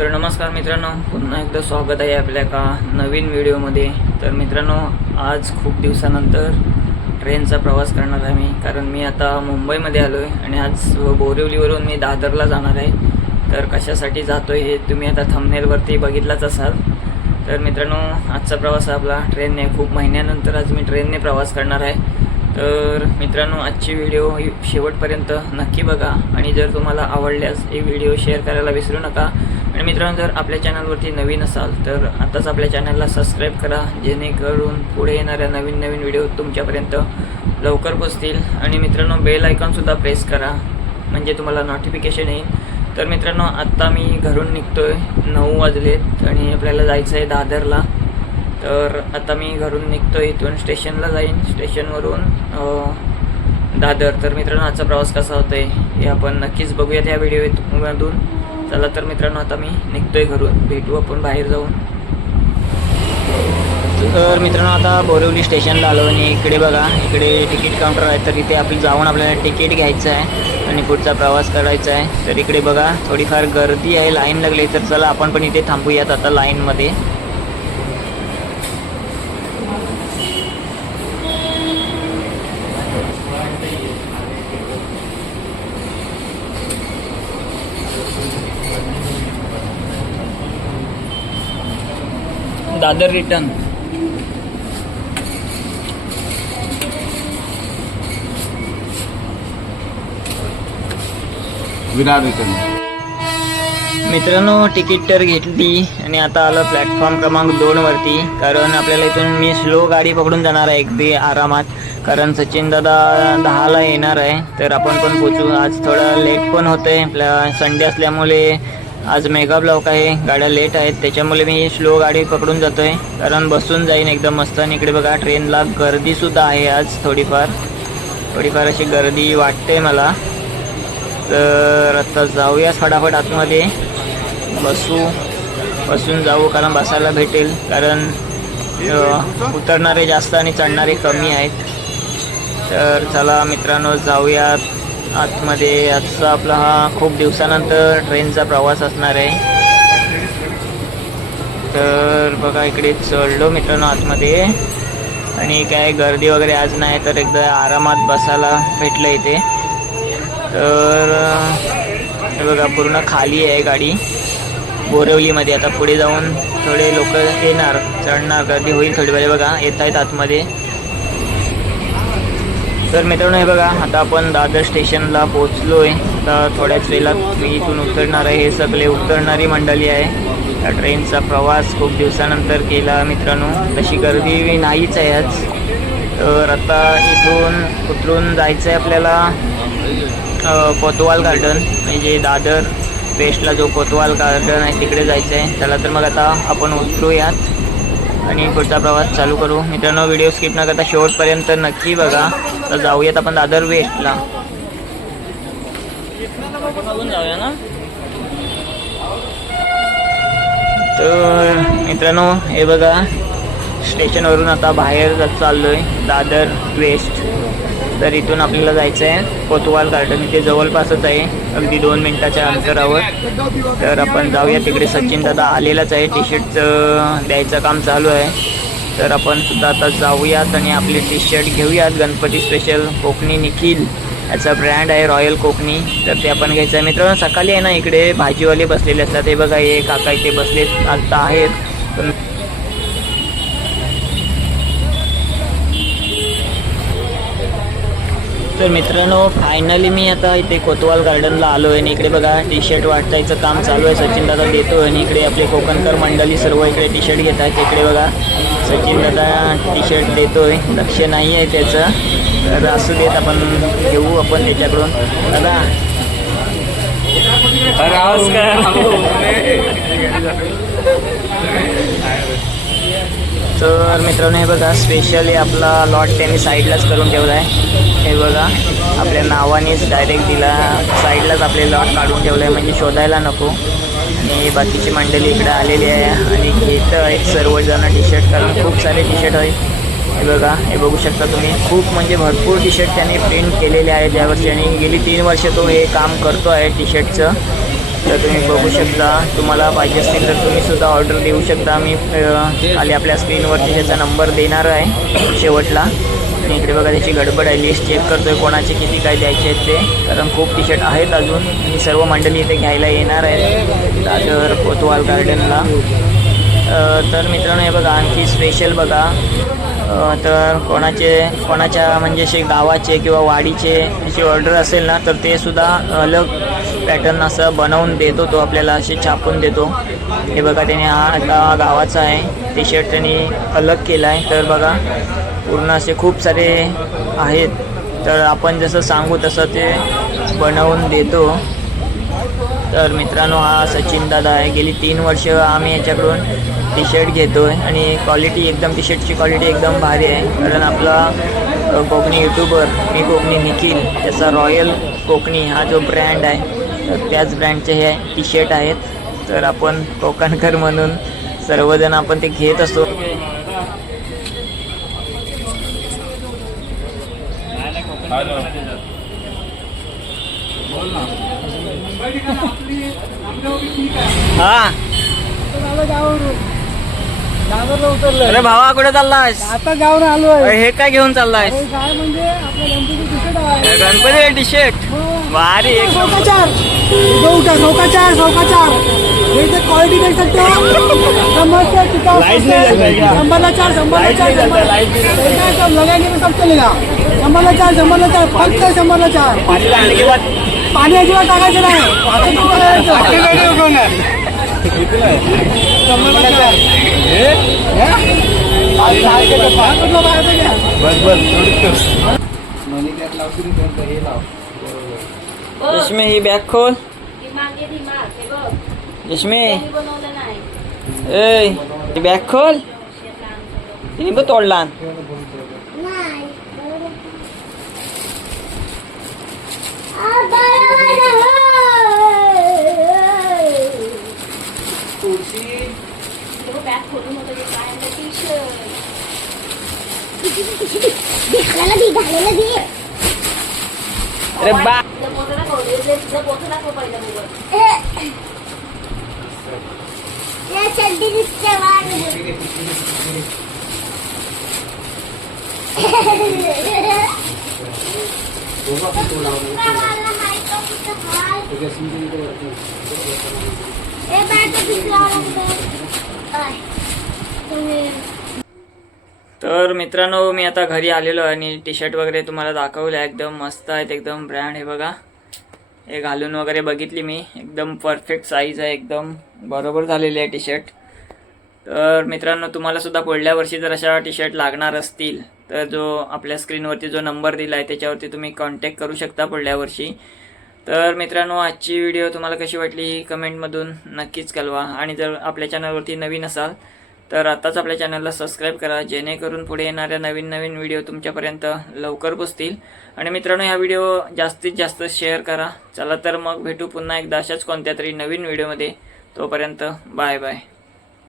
तर नमस्कार मित्रांनो. पुन्हा एकदा स्वागत आहे आपल्या का नवीन व्हिडिओमध्ये. तर मित्रांनो आज खूप दिवसानंतर ट्रेनचा प्रवास करणार आहे मी कारण मी आता मुंबईमध्ये आलो आहे आणि आज बोरिवलीवरून मी दादरला जाणार आहे. तर कशासाठी जातो आहे हे तुम्ही आता थंबनेलवरती बघितलाच असाल. तर मित्रांनो आजचा प्रवास आपला ट्रेनने. खूप महिन्यानंतर आज मी ट्रेनने प्रवास करणार आहे. तर मित्रांनो आजची व्हिडिओ ही शेवटपर्यंत नक्की बघा. आणि जर तुम्हाला आवडल्यास ही व्हिडिओ शेअर करायला विसरू नका. आणि मित्रांनो जर आपल्या चॅनलवरती नवीन असाल तर आत्ताच आपल्या चॅनलला सबस्क्राईब करा जेणेकरून पुढे येणाऱ्या नवीन नवीन व्हिडिओ तुमच्यापर्यंत लवकर पोचतील आणि मित्रांनो बेल आयकॉनसुद्धा प्रेस करा म्हणजे तुम्हाला नोटिफिकेशन येईल. तर मित्रांनो आत्ता मी घरून निघतो आहे नऊ वाजलेत आणि आपल्याला जायचं आहे दादरला. तर आता मी घरून निघतो आहे इथून स्टेशनला जाईन. स्टेशनवरून दादर. तर मित्रांनो आजचा प्रवास कसा होतो आहे हे आपण नक्कीच बघूयात या व्हिडिओमधून चला तर मित्रांनो आता मी निघतोय घरून. भेटू आपण बाहेर जाऊन. तर मित्रांनो आता बोरिवली स्टेशनला आलो आणि इकडे बघा इकडे तिकीट काउंटर आहे तर इथे आपली जाऊन आपल्याला तिकीट घ्यायचं आहे आणि पुढचा प्रवास करायचा आहे. तर इकडे बघा थोडीफार गर्दी आहे लाईन लागली तर चला आपण पण इथे थांबूयात आता लाईनमध्ये दादर रिटर्न विरार रिटर्न मित्रांनो तिकीट तर घेतली आणि आता आलं प्लॅटफॉर्म क्रमांक दोनवरती कारण आपल्याला इथून मी स्लो गाडी पकडून जाणार आहे अगदी आरामात. कारण सचिन दादा दहाला येणार आहे. तर आपण पण पोचू. आज थोडं लेट पण होतं आहे आपल्या संडे असल्यामुळे आज मेगा ब्लॉक आहे गाड्या लेट आहेत. त्याच्यामुळे मी स्लो गाडी पकडून जातो आहे कारण बसून जाईन एकदम मस्त. आणि इकडे बघा ट्रेनला गर्दीसुद्धा आहे आज थोडीफार. थोडीफार अशी गर्दी वाटते मला. तर आता जाऊया फटाफट आतमध्ये. बसू. बसून जाऊ कारण बसायला भेटेल. कारण उतरणारे जास्त आणि चढणारे कमी आहेत. तर चला मित्रांनो जाऊयात. आतमध्ये आजचा आपला हा खूप दिवसानंतर ट्रेनचा प्रवास असणार आहे. तर बघा इकडे चढलो मित्रांनो आतमध्ये. आणि काय गर्दी वगैरे आज नाही तर एकदा आरामात बसायला भेटलं इथे. तर हे बघा पूर्ण खाली आहे गाडी. बोरवलीमध्ये. आता पुढे जाऊन थोडे लोक येणार चढणार गर्दी होईल थोडी वेळ. बघा येत आहेत आतमध्ये. तर मित्रांनो हे बघा आता आपण दादर स्टेशनला पोचलो आहे आता थोड्याच वेळात मी इथून उतरणार आहे. हे सगळे उतरणारी मंडळी आहे. या ट्रेनचा प्रवास खूप दिवसानंतर केला मित्रांनो. तशी गर्दी नाहीच आहे आज. तर आता इथून उतरून जायचं आहे आपल्याला कोतवाल गार्डन म्हणजे दादर वेस्टला जो कोतवाल गार्डन आहे तिकडे जायचं आहे चला तर मग आता आपण उतरूयात. आणि पुढचा प्रवास चालू करू. मित्रांनो व्हिडिओ स्किप न करता शेवटपर्यंत नक्की बघा. तर जाऊयात आपण दादर वेस्टला. जाऊया ना. तर मित्रांनो हे बघा. स्टेशनवरून आता बाहेर जात चाललोय. दादर वेस्ट. तर इथून आपल्याला जायचं आहे कोतवाल गार्डन इथे जवळपासच आहे. अगदी दोन मिनिटाच्या अंतरावर. तर आपण जाऊया तिकडे. सचिन दादा आलेलाच आहे. टी शर्टचं द्यायचं काम चालू आहे. तर आपण सुद्धा आता जाऊयात आणि आपले टी शर्ट घेऊयात. गणपती स्पेशल कोकणी निखिल. याचा ब्रँड आहे रॉयल कोकणी. तर ते आपण घ्यायचं आहे. मित्रांनो सकाळी आहे ना इकडे. भाजीवाले बसलेले असतात. हे बघा हे काका इथे बसलेत. आता आहेत. पण तर मित्रांनो फायनली मी आता इथे कोतवाल गार्डनला आलो आहे आणि इकडे बघा टी शर्ट वाटायचं काम चालू आहे. सचिन दादा देतो आणि इकडे आपले कोकणकर मंडळी सर्व इकडे टी शर्ट घेत आहेत इकडे बघा सचिन दादा टी शर्ट देतोय लक्ष नाही आहे त्याचं. तर असू देत आपण घेऊ आपण त्याच्याकडून. दादा. तर मित्रांनो हे बघा स्पेशली आपला लॉट त्यांनी साईडलाच करून ठेवला आहे. हे बघा आपल्या नावानेच डायरेक्ट दिला साईडलाच आपले लॉट काढून ठेवलं आहे. म्हणजे शोधायला नको. आणि बाकीची मंडळी इकडे आलेली आहे. आणि घेत आहेत सर्वजण. टी शर्ट कारण खूप सारे टी शर्ट आहेत. हे बघा हे बघू शकता तुम्ही. खूप म्हणजे भरपूर टी शर्ट त्यांनी प्रिंट केलेले आहेत यावर्षी. आणि गेली तीन वर्ष तो हे काम करतो आहे टी शर्टचं तर तुम्ही बघू शकता तुम्हाला पाहिजे असतील तर तुम्ही सुद्धा ऑर्डर देऊ शकता. मी खाली आपल्या स्क्रीनवरती त्याचा नंबर देणार आहे शेवटला. आणि इकडे बघा त्याची गडबड आहे. लिस्ट चेक करतोय कोणाचे किती काय द्यायचे आहेत ते. कारण खूप टी शर्ट आहेत अजून. आणि सर्व मंडळी इथे घ्यायला येणार आहेत. दादर कोतवाल गार्डनला तर मित्रांनो हे बघा आणखी स्पेशल बघा. तर कोणाचे कोणाच्या म्हणजे असे गावाचे किंवा वाडीचे अशी ऑर्डर असेल ना तर ते सुद्धा अलग पॅटर्न असं बनवून देतो तो आपल्याला असे छापून देतो. हे बघा त्याने हा आता गावाचा आहे. टी शर्ट त्यांनी अलग केला आहे तर बघा पूर्ण असे खूप सारे आहेत. तर आपण जसं सांगू तसं ते बनवून देतो. तर मित्रांनो हा सचिन दादा आहे. गेली तीन वर्ष आम्ही याच्याकडून टी शर्ट घेतो आहे आणि क्वालिटी एकदम टी शर्टची क्वालिटी एकदम भारी आहे. कारण आपला कोकणी यूट्यूबर मी कोकणी निखिल त्याचा रॉयल कोकणी हा जो ब्रँड आहे तर त्याच ब्रँडचे हे टी शर्ट आहेत. तर आपण कोकणकर म्हणून सर्वजण आपण ते घेत असतो. हा. अरे भावा कुठे चाललास आता अरे हे काय घेऊन आहे. गणपती टी शर्ट भारी. एक चौकाचार चौका चौकाचार चौकाचार हे जे क्वालिटी देख सकते हो समझ से टिकाऊ चार संभाला चार संभाला सब लगाएंगे तो सब चलेगा संभाला चार संभाला चार फक्त संभाला चार. पाणी अजिबात टाकायचं नाही. आता तू करायचं. संभाला चार. हे? आज सारखे तर फार कुठलं बाहेरचं घ्या. रेशमी ही बॅग खोल दिमाग आहे दिमाग हे बघ रेशमी त्यांनी बनवलं नाही ए ही बॅग खोल तिने पण तोडला हे बघ, बॅग खोलून होतं ते काय टी शर्ट अरे बा पहिलं तर मित्रांनो मी आता घरी आलेलो आहे आणि टी शर्ट वगैरे तुम्हाला दाखवलं एकदम मस्त आहेत एकदम ब्रँड हे बघा. हे घालून वगैरे बघितली मी. एकदम परफेक्ट साईज आहे एकदम बरोबर झालेली आहे टी शर्ट तर मित्रांनो तुम्हालासुद्धा पुढल्या वर्षी जर अशा टी शर्ट लागणार असतील तर जो आपल्या स्क्रीनवरती जो नंबर दिला आहे त्याच्यावरती तुम्ही कॉन्टॅक्ट करू शकता पुढल्या वर्षी. तर मित्रांनो आजची व्हिडिओ तुम्हाला कशी वाटली ही कमेंटमधून नक्कीच कळवा. आणि जर आपल्या चॅनलवरती नवीन असाल तर आत्ताच आपल्या चॅनलला सबस्क्राईब करा जेणेकरून पुढे येणाऱ्या नवीन नवीन व्हिडिओ तुमच्यापर्यंत लवकर पोचतील. आणि मित्रांनो हा व्हिडिओ जास्तीत जास्त शेअर करा. चला तर मग भेटू पुन्हा एकदा अशाच कोणत्या तरी नवीन व्हिडिओमध्ये तोपर्यंत बाय बाय